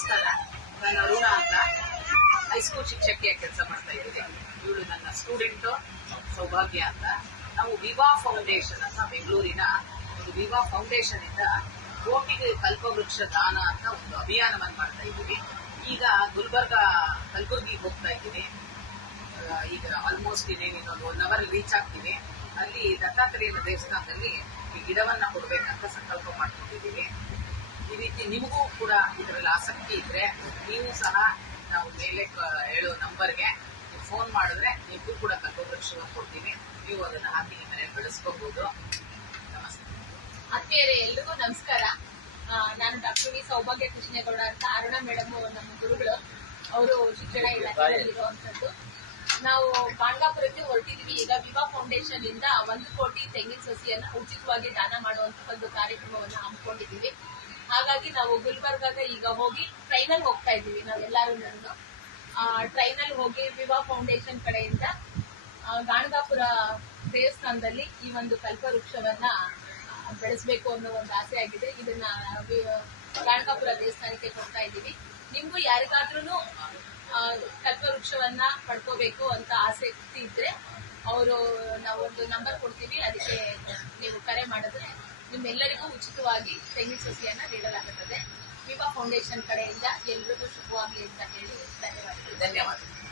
ನಮಸ್ಕಾರ. ನಾನು ಅರುಣ ಅಂತ ಹೈಸ್ಕೂಲ್ ಶಿಕ್ಷಕಿಯಾಗಿ ಕೆಲಸ ಮಾಡ್ತಾ ಇದ್ದೀನಿ. ಇವಳು ನನ್ನ ಸ್ಟೂಡೆಂಟು ಸೌಭಾಗ್ಯ ಅಂತ. ನಾವು ವಿವಾ ಫೌಂಡೇಶನ್ ಅಂತ ಬೆಂಗಳೂರಿನ ಒಂದು ವಿವಾ ಫೌಂಡೇಶನ್ ಇಂದ ಕೋಟಿಗೆ ಕಲ್ಪವೃಕ್ಷ ದಾನ ಅಂತ ಒಂದು ಅಭಿಯಾನವನ್ನು ಮಾಡ್ತಾ ಇದ್ದೀವಿ. ಈಗ ಕಲಬುರ್ಗಿಗೆ ಹೋಗ್ತಾ ಇದ್ದೀವಿ. ಈಗ ಆಲ್ಮೋಸ್ಟ್ ಇನ್ನೊಂದು 1 ಅವರ್ ರೀಚ್ ಆಗ್ತೀವಿ. ಅಲ್ಲಿ ದತ್ತಾತ್ರೇಯನ ದೇವಸ್ಥಾನದಲ್ಲಿ ಈ ಗಿಡವನ್ನ ಕೊಡ್ಬೇಕಂತ ಸಂಕಲ್ಪ ಮಾಡ್ಕೊಂಡಿದ್ದೀವಿ. ಈ ರೀತಿ ನಿಮಗೂ ಕೂಡ ಇದರಲ್ಲಿ ಆಸಕ್ತಿ ಇದ್ರೆ ನೀವು ಸಹ ನಾವು ಮೇಲೆ ಹೇಳೋ ನಂಬರ್ಗೆ ಫೋನ್ ಮಾಡಿದ್ರೆ ನಿಮಗೂ ಕೂಡ ಕಲ್ಪವೃಕ್ಷವನ್ನು ಕೊಡ್ತೀವಿ. ನೀವು ಅದನ್ನ ಹಾಕಿ ನಿಮ್ಮ ಮನೇಲಿ ಬೆಳೆಸ್ಕೋಬಹುದು. ನಮಸ್ತೆ. ಆತ್ಮೀಯರೇ, ಎಲ್ರಿಗೂ ನಮಸ್ಕಾರ. ನಾನು ಡಾಕ್ಟರ್ ವಿ ಸೌಭಾಗ್ಯ ಕೃಷ್ಣೇಗೌಡ ಅಂತ. ಅರುಣ ಮೇಡಮ್ ನಮ್ಮ ಗುರುಗಳು, ಅವರು ಶಿಕ್ಷಣ ಇಲಾಖೆಯಲ್ಲಿ ಇರುವಂತದ್ದು. ನಾವು ಬಾಣಗಾಪುರಕ್ಕೆ ಹೊರಟಿದ್ವಿ. ಈಗ ವಿವಾ ಫೌಂಡೇಶನ್ ಇಂದ 1 ಕೋಟಿ ತೆಂಗಿನ ಸಸಿಯನ್ನ ಉಚಿತವಾಗಿ ದಾನ ಮಾಡುವಂತ ಒಂದು ಕಾರ್ಯಕ್ರಮವನ್ನು ಹಮ್ಮಿಕೊಂಡಿದ್ದೀವಿ. ಹಾಗಾಗಿ ನಾವು ಗುಲ್ಬರ್ಗಾಗ ಈಗ ಹೋಗಿ ಟ್ರೈನಲ್ಲಿ ಹೋಗ್ತಾ ಇದ್ದೀವಿ. ನಾವೆಲ್ಲರೂ ಟ್ರೈನಲ್ಲಿ ಹೋಗಿ ವಿವಾ ಫೌಂಡೇಶನ್ ಕಡೆಯಿಂದ ಗಾಣಗಾಪುರ ದೇವಸ್ಥಾನದಲ್ಲಿ ಈ ಒಂದು ಕಲ್ಪವೃಕ್ಷವನ್ನ ಬೆಳೆಸಬೇಕು ಅನ್ನೋ ಒಂದು ಆಸೆ ಆಗಿದೆ. ಇದನ್ನ ಗಾಣಗಾಪುರ ದೇವಸ್ಥಾನಕ್ಕೆ ಕೊಡ್ತಾ ಇದ್ದೀವಿ. ನಿಮ್ಗೂ ಯಾರಿಗಾದ್ರೂ ಕಲ್ಪವೃಕ್ಷವನ್ನ ಪಡ್ಕೋಬೇಕು ಅಂತ ಆಸಕ್ತಿ ಇದ್ರೆ ನಾವೊಂದು ನಂಬರ್ ಕೊಡ್ತೀವಿ. ಅದಕ್ಕೆ ನೀವು ಕರೆ ಮಾಡಿದ್ರೆ ನಿಮ್ಮೆಲ್ಲರಿಗೂ ಉಚಿತವಾಗಿ ತೆಂಗಿನ ಸಸಿಯನ್ನ ನೀಡಲಾಗುತ್ತದೆ. ವಿವಾ ಫೌಂಡೇಶನ್ ಕಡೆಯಿಂದ ಎಲ್ರಿಗೂ ಶುಭವಾಗಲಿ ಅಂತ ಹೇಳಿ ಧನ್ಯವಾದಗಳು.